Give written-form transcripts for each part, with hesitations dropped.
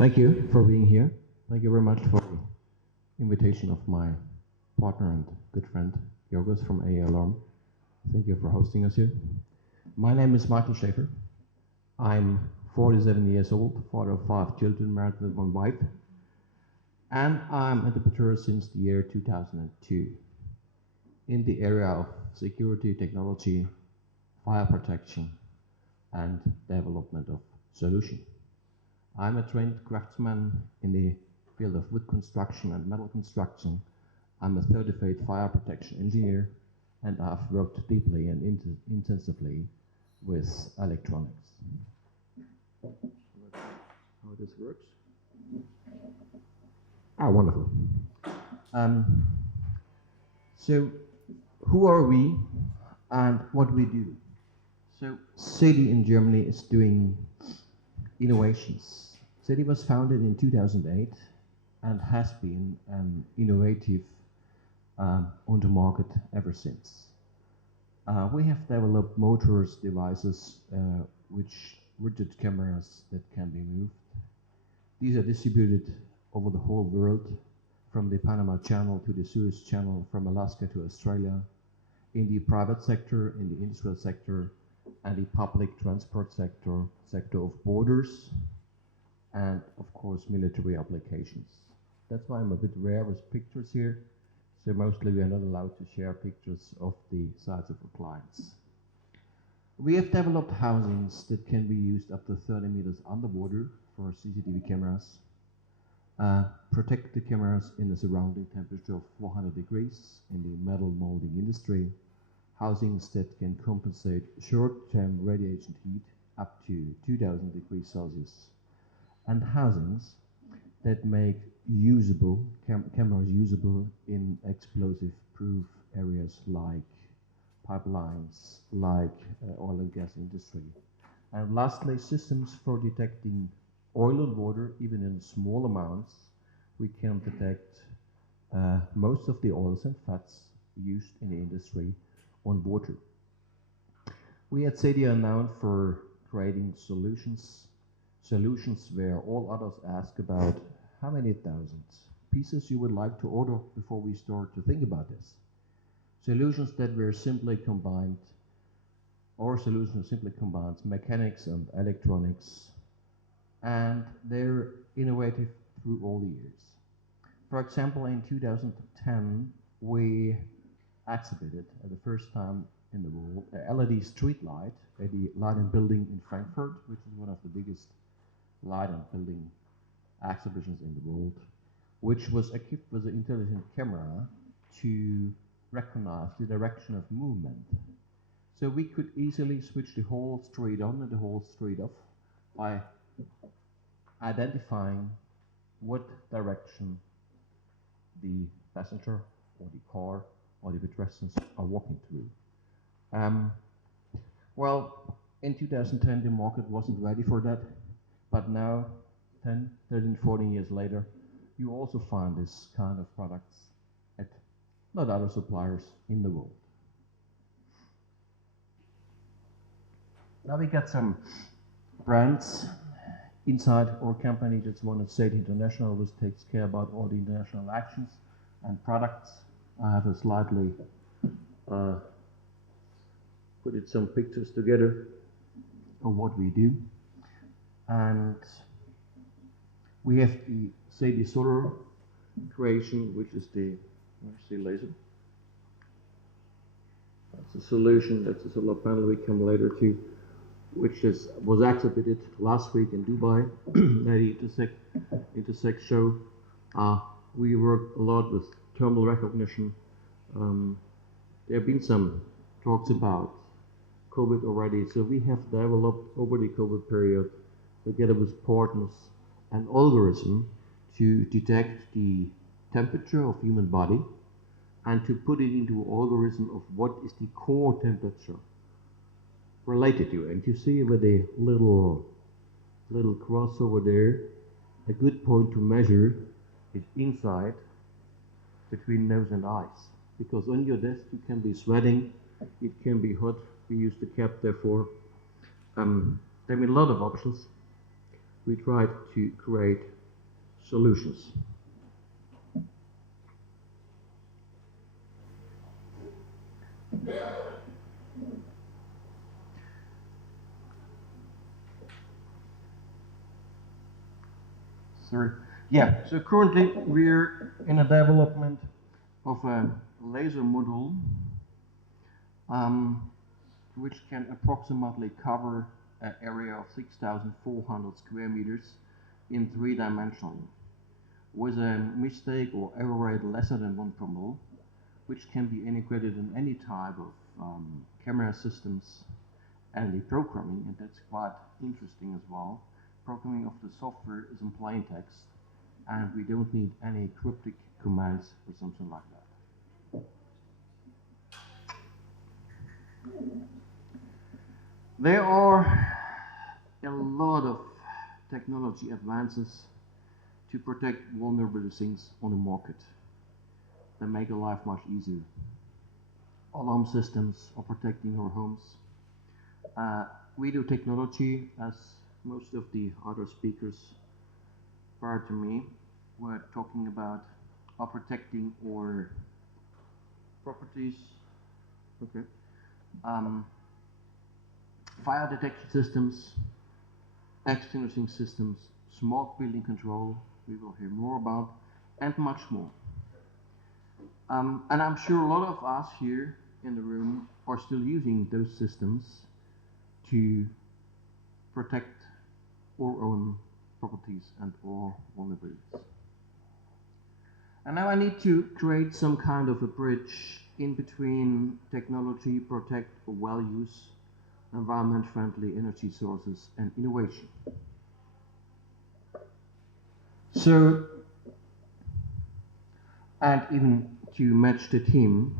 Thank you for being here. Thank you very much for the invitation of my partner and good friend, Jorgos from AA Alarm. Thank you for hosting us here. My name is Michael Schäfer. I'm 47 years old, father of 5 children, married with 1 wife, and I'm an entrepreneur since the year 2002 in the area of security, technology, fire protection, and development of solutions. I'm a trained craftsman in the field of wood construction and metal construction. I'm a certified fire protection engineer, and I've worked deeply and intensively with electronics. How this works? Wonderful. So, who are we and what we do? So, SEDI in Germany is doing innovations. SEDI was founded in 2008 and has been innovative on the market ever since. We have developed motors, devices, which rigid cameras that can be moved. These are distributed over the whole world, from the Panama Channel to the Suez Channel, from Alaska to Australia, in the private sector, in the industrial sector, and the public transport sector of borders, and of course military applications. That's why I'm a bit rare with pictures here. So mostly we are not allowed to share pictures of the sides of our clients. We have developed housings that can be used up to 30 meters underwater for CCTV cameras, protect the cameras in a surrounding temperature of 400 degrees in the metal molding industry, housings that can compensate short-term radiation heat up to 2000 degrees Celsius, and housings that make usable cameras usable in explosive-proof areas like pipelines, like oil and gas industry. And lastly, systems for detecting oil and water, even in small amounts. We can detect most of the oils and fats used in the industry on water. We at SEDI are known for creating solutions where all others ask about how many thousands pieces you would like to order before we start to think about this. Solutions that were simply combined, or solutions simply combines mechanics and electronics, and they're innovative through all the years. For example, in 2010, we exhibited at the first time in the world a LED street light at the Light and Building in Frankfurt, which is one of the biggest light and building exhibitions in the world, which was equipped with an intelligent camera to recognize the direction of movement. So we could easily switch the whole street on and the whole street off by identifying what direction the passenger or the car or the pedestrians are walking through. Well, in 2010 the market wasn't ready for that, but now 10, 13, 14 years later, you also find this kind of products at not other suppliers in the world. Now we got some brands inside our company. That's one of SEDI International, which takes care about all the international actions and products. I have a slightly put some pictures together of what we do. And we have the SEDI solar creation, which is the laser. That's a solution, that's a solar panel we come later to, which was exhibited last week in Dubai at the Intersect show. We work a lot with thermal recognition. There have been some talks about COVID already, so we have developed over the COVID period, together with partners, an algorithm to detect the temperature of human body and to put it into an algorithm of what is the core temperature related to it. And you see with the little cross over there, a good point to measure is inside between nose and eyes. Because on your desk you can be sweating, it can be hot. We use the cap, therefore. There have been a lot of options. we tried to create solutions. Sorry. Yeah, so currently we're in a development of a laser module which can approximately cover an area of 6,400 square meters in 3-dimensional, with a mistake or error rate lesser than 1 per mole, which can be integrated in any type of camera systems and the programming, and that's quite interesting as well. Programming of the software is in plain text, and we don't need any cryptic commands or something like that. There are a lot of technology advances to protect vulnerable things on the market that make our life much easier. Alarm systems are protecting our homes. Video technology, as most of the other speakers prior to me were talking about, are protecting our properties. Okay. Fire detection systems, extinguishing systems, smart building control, we will hear more about, and much more. And I'm sure a lot of us here in the room are still using those systems to protect our own properties and our vulnerabilities. And now I need to create some kind of a bridge in between technology, protect or well-use, environment-friendly energy sources, and innovation. So, and even to match the theme,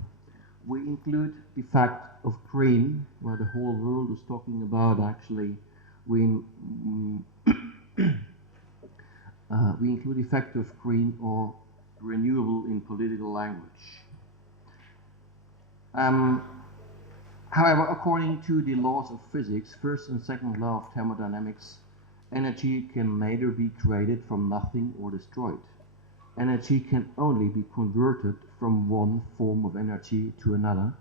we include the fact of green, where the whole world is talking about actually. We include the fact of green or renewable in political language. However, according to the laws of physics, first and second law of thermodynamics, energy can neither be created from nothing or destroyed. Energy can only be converted from one form of energy to another,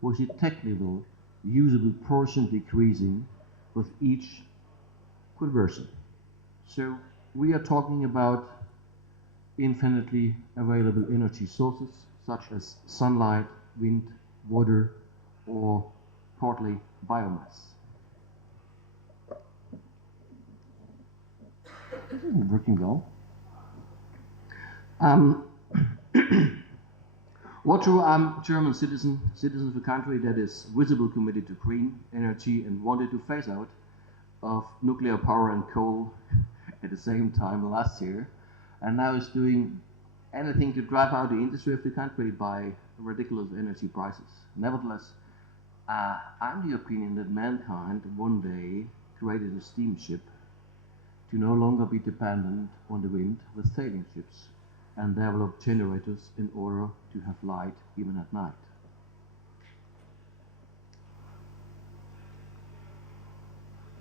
with the technical, usable portion decreasing with each conversion. So we are talking about infinitely available energy sources, such as sunlight, wind, water, or partly biomass. Working well. What do German citizens of a country that is visibly committed to green energy and wanted to phase out of nuclear power and coal at the same time last year, and now is doing anything to drive out the industry of the country by ridiculous energy prices. Nevertheless, I'm the opinion that mankind one day created a steamship to no longer be dependent on the wind with sailing ships, and develop generators in order to have light even at night.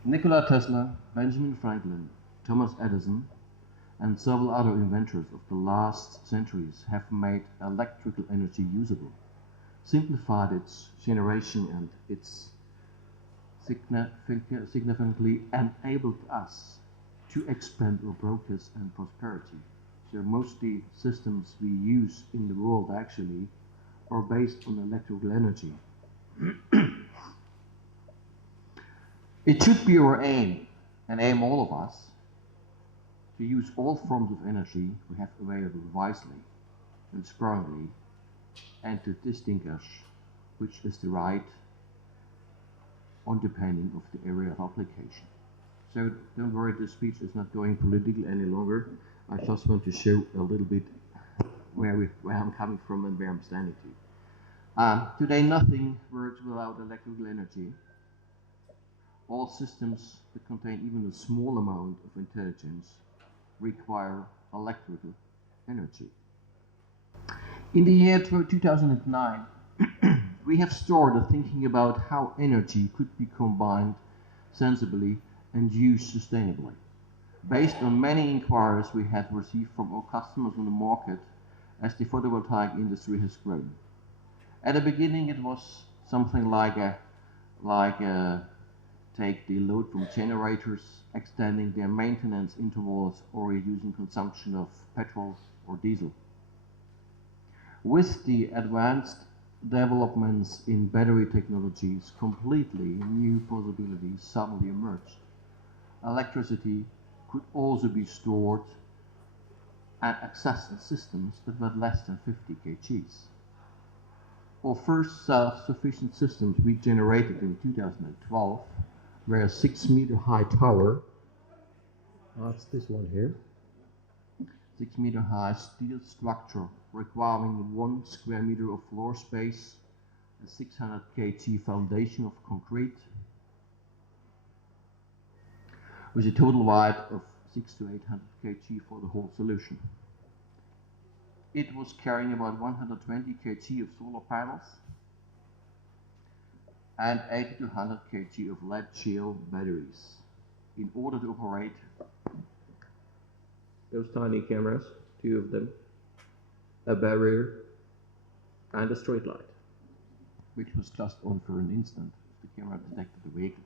Nikola Tesla, Benjamin Franklin, Thomas Edison, and several other inventors of the last centuries have made electrical energy usable, simplified its generation, and it's significantly enabled us to expand our progress and prosperity. So most of the systems we use in the world actually are based on electrical energy. It should be our aim, and aim all of us, to use all forms of energy we have available wisely and sparingly, and to distinguish which is the right on depending of the area of application. So don't worry, this speech is not going political any longer. I just want to show a little bit where I'm coming from and where I'm standing to. Today nothing works without electrical energy. All systems that contain even a small amount of intelligence require electrical energy. In the year 2009, we have started thinking about how energy could be combined sensibly and used sustainably. based on many inquiries we had received from our customers on the market as the photovoltaic industry has grown. At the beginning, it was something like take the load from generators, extending their maintenance intervals, or reducing consumption of petrol or diesel. With the advanced developments in battery technologies, completely new possibilities suddenly emerged. Electricity could also be stored and accessed in systems that were less than 50 kgs. Our first self-sufficient systems we generated in 2012 were a 6-meter high tower. That's this one here. 6-meter high steel structure requiring 1 square meter of floor space, a 600 kg foundation of concrete, with a total weight of 600 to 800 kg for the whole solution. It was carrying about 120 kg of solar panels and 80 to 100 kg of lead shell batteries in order to operate those tiny cameras, 2 of them, a barrier, and a street light, which was just on for an instant if the camera detected the vehicle.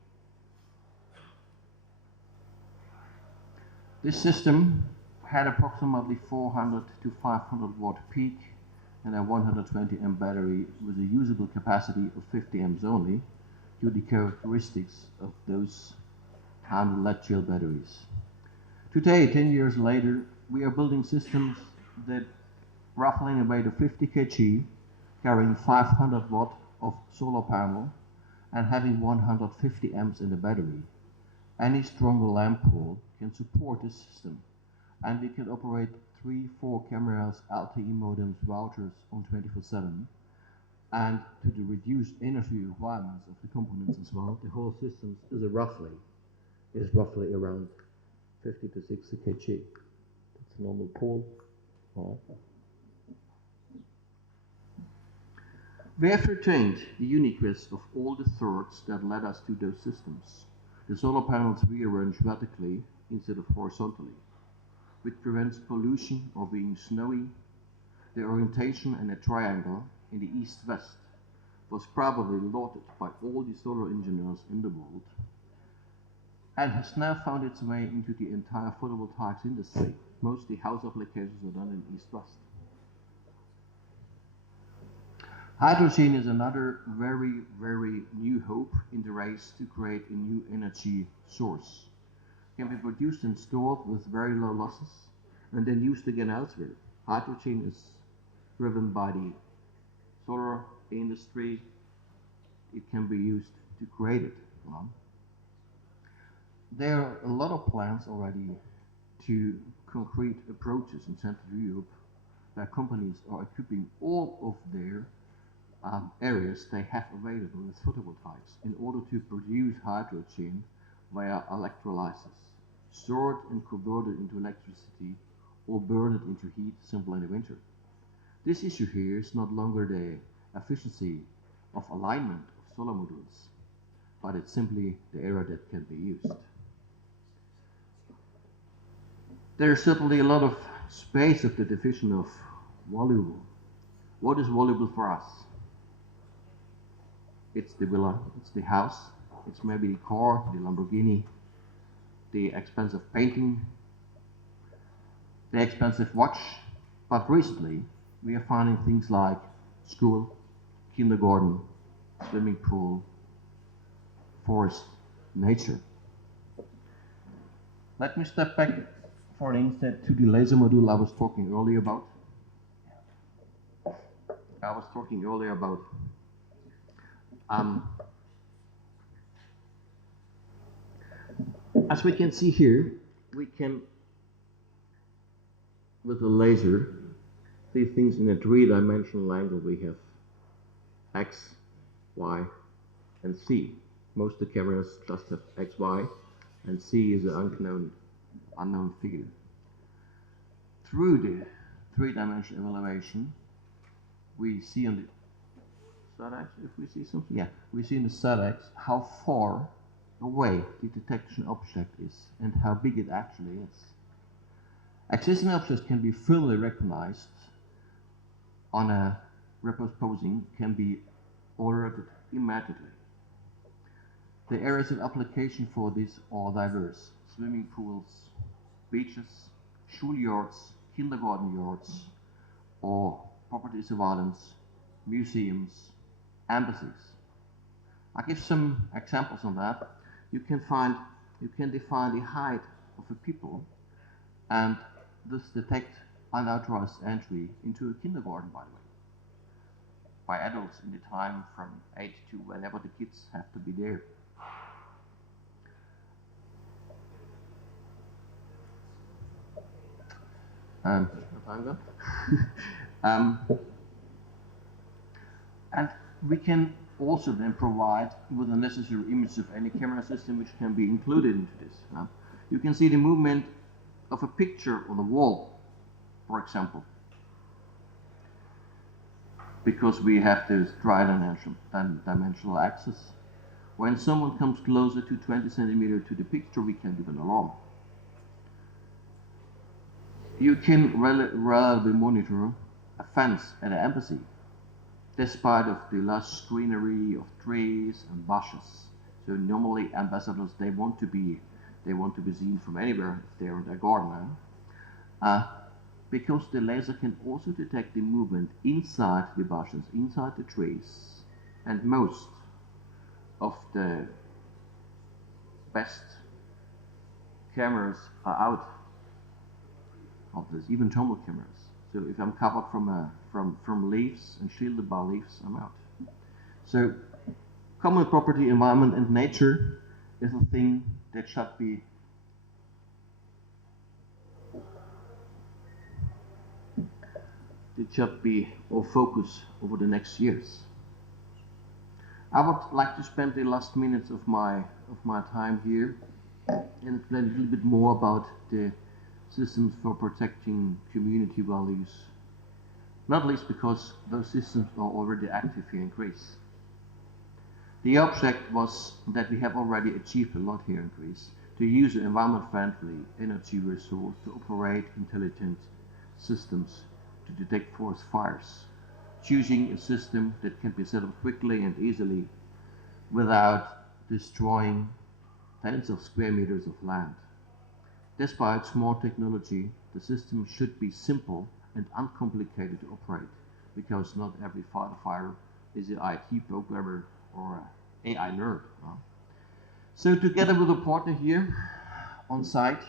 This system had approximately 400 to 500 watt peak and a 120 amp battery with a usable capacity of 50 amps only due to the characteristics of those tiny lead shell batteries. Today, 10 years later, we are building systems that roughly in a weight of 50 kg, carrying 500 watt of solar panel and having 150 amps in the battery. Any stronger lamp pole can support this system, and we can operate 3-4 cameras, LTE modems, routers on 24/7. And to the reduced energy requirements of the components as well, the whole system is roughly around 50 to 60 kg. That's a normal pole. We have retained the uniqueness of all the thirds that led us to those systems. The solar panels rearrange vertically instead of horizontally, which prevents pollution or being snowy. The orientation in a triangle in the east-west was probably lauded by all the solar engineers in the world and has now found its way into the entire photovoltaics industry. Mostly house applications are done in east-west. Hydrogen is another very, very new hope in the race to create a new energy source. It can be produced and stored with very low losses and then used again elsewhere. Hydrogen is driven by the solar industry. It can be used to create it. There are a lot of plans already to concrete approaches in Central Europe where companies are equipping all of their areas they have available with photovoltaics in order to produce hydrogen via electrolysis, stored and converted into electricity or burned into heat simple in the winter. This issue here is not longer the efficiency of alignment of solar modules, but it's simply the area that can be used. There's certainly a lot of space of the division of valuable. What is valuable for us? It's the villa, it's the house, it's maybe the car, the Lamborghini, the expensive painting, the expensive watch. But recently, we are finding things like school, kindergarten, swimming pool, forest, nature. Let me step back for an instant to the laser module I was talking earlier about. As we can see here, we can, with a laser, see things in a 3-dimensional angle. We have X, Y, and Z. Most of the cameras just have X, Y, and Z is an unknown figure. Through the 3-dimensional evaluation, we see on the Z-axis, if we see something, yeah, we see in the Z-axis how far away the detection object is and how big it actually is. Existing objects can be firmly recognized on a reposing, can be alerted immediately. The areas of application for this are diverse: swimming pools, beaches, schoolyards, kindergarten yards, or property surveillance, museums, embassies. I give some examples on that. You can define the height of a people and thus detect unauthorized entry into a kindergarten, by the way, by adults in the time from 8 to whenever the kids have to be there. And we can also then provide with the necessary images of any camera system which can be included into this. You can see the movement of a picture on the wall, for example, because we have this tri-dimensional access. When someone comes closer to 20 centimeters to the picture, we can give an alarm. You can reliably monitor a fence at an embassy, despite of the lush greenery of trees and bushes. So normally ambassadors, they want to be seen from anywhere if they're in their garden. Because the laser can also detect the movement inside the bushes, inside the trees, and most of the best cameras are out of this, even thermal cameras. So if I'm covered from leaves and shielded by leaves, I'm out. So common property, environment, and nature is a thing that should be our focus over the next years. I would like to spend the last minutes of my time here and explain a little bit more about the systems for protecting community values, not least because those systems are already active here in Greece. The object was that we have already achieved a lot here in Greece to use an environment-friendly energy resource to operate intelligent systems to detect forest fires, choosing a system that can be set up quickly and easily without destroying tens of square meters of land. Despite small technology, the system should be simple and uncomplicated to operate, because not every firefighter is an IT programmer or an AI nerd. So together with a partner here on site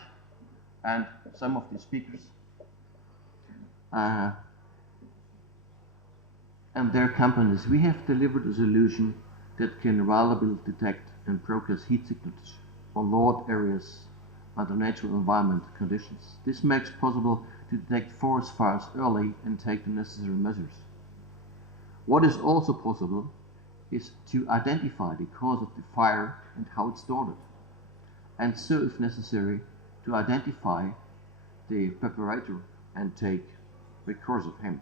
and some of the speakers and their companies, we have delivered a solution that can reliably detect and process heat signals on large areas under natural environment conditions. This makes possible to detect forest fires early and take the necessary measures. What is also possible is to identify the cause of the fire and how it started, and so, if necessary, to identify the perpetrator and take the course of him.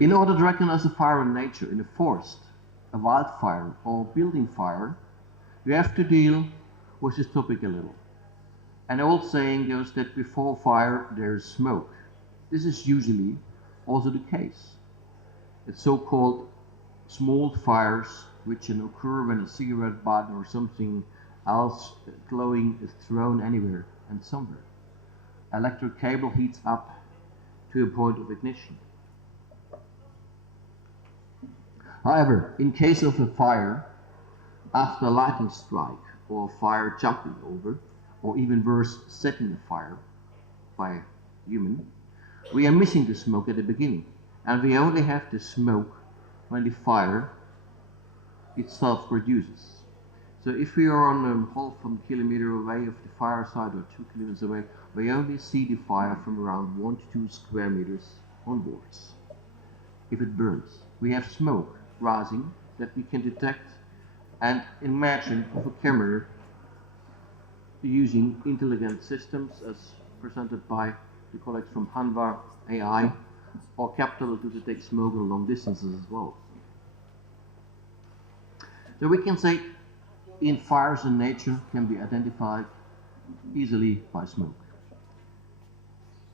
In order to recognize a fire in nature, in a forest, a wildfire, or a building fire, you have to deal with this topic a little. An old saying goes that before fire there is smoke. This is usually also the case. It's so-called small fires which can occur when a cigarette butt or something else glowing is thrown anywhere and somewhere. Electric cable heats up to a point of ignition. However, in case of a fire, after a lightning strike, or a fire jumping over, or even worse, setting a fire by a human, we are missing the smoke at the beginning, and we only have the smoke when the fire itself produces. So if we are on half a kilometer away of the fire site or 2 kilometers away, we only see the fire from around 1 to 2 square meters onwards. If it burns, we have smoke rising that we can detect and imagine of a camera using intelligent systems as presented by the colleagues from Hanwha AI, or Capital to detect smoke at long distances as well. So we can say in fires in nature can be identified easily by smoke.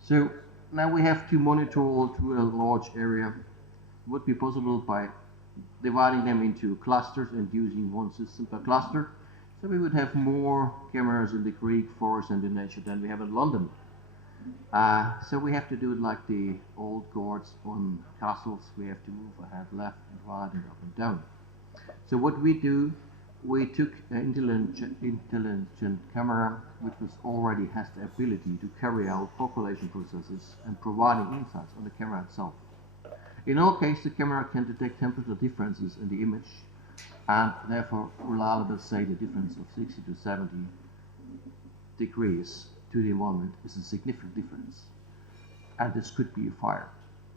So now we have to monitor all to a large area. It would be possible by dividing them into clusters and using one system per cluster. So we would have more cameras in the Greek forest and in nature than we have in London. So we have to do it like the old guards on castles. We have to move ahead, left and right and up and down. So what we do, we took an intelligent camera which already has the ability to carry out population processes and providing insights on the camera itself. In our case, the camera can detect temperature differences in the image and therefore reliably say the difference of 60 to 70 degrees to the environment is a significant difference. And this could be a fire.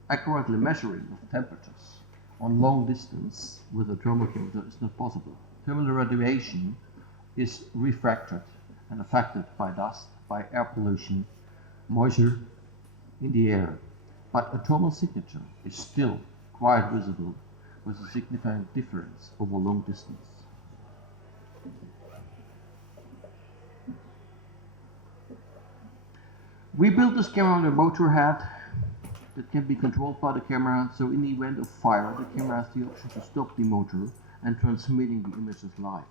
Accurately measuring of temperatures on long distance with a thermometer is not possible. Thermal radiation is refracted and affected by dust, by air pollution, moisture in the air. But a thermal signature is still quite visible with a significant difference over long distance. We built this camera on a motor head that can be controlled by the camera, so in the event of fire, the camera has the option to stop the motor and transmitting the images live.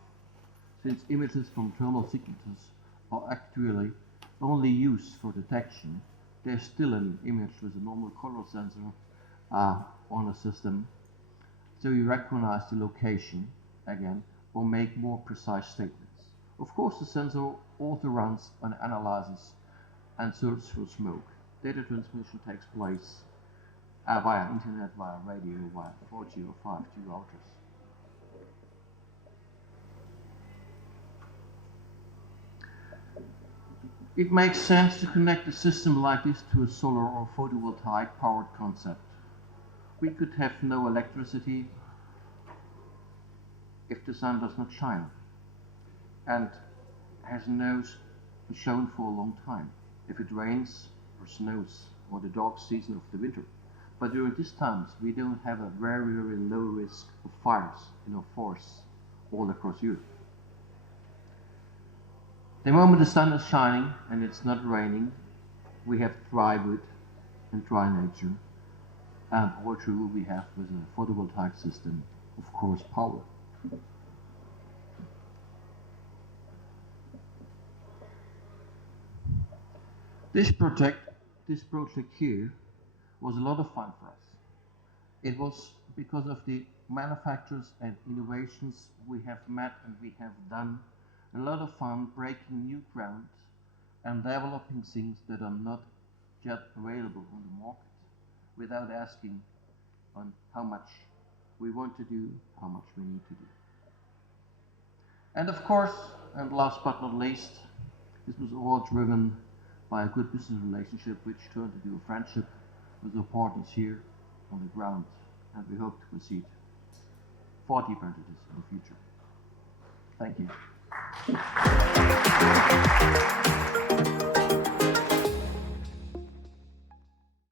Since images from thermal signatures are actually only used for detection, there's still an image with a normal color sensor on a system, so you recognize the location again or make more precise statements. Of course, the sensor also runs and analyzes and searches for smoke. Data transmission takes place via internet, via radio, via 4G or 5G routers. It makes sense to connect a system like this to a solar or photovoltaic powered concept. We could have no electricity if the sun does not shine and has no shone for a long time, if it rains or snows or the dark season of the winter. But during these times we don't have a very, very low risk of fires in our forests all across Europe. The moment the sun is shining and it's not raining, we have dry wood and dry nature, and all through we have with a photovoltaic system, of course, power. This project here was a lot of fun for us. It was because of the manufacturers and innovations we have met and we have done. A lot of fun breaking new ground and developing things that are not yet available on the market without asking on how much we want to do, how much we need to do. And of course, and last but not least, this was all driven by a good business relationship which turned into a friendship with our partners here on the ground, and we hope to proceed far deeper into this in the future. Thank you.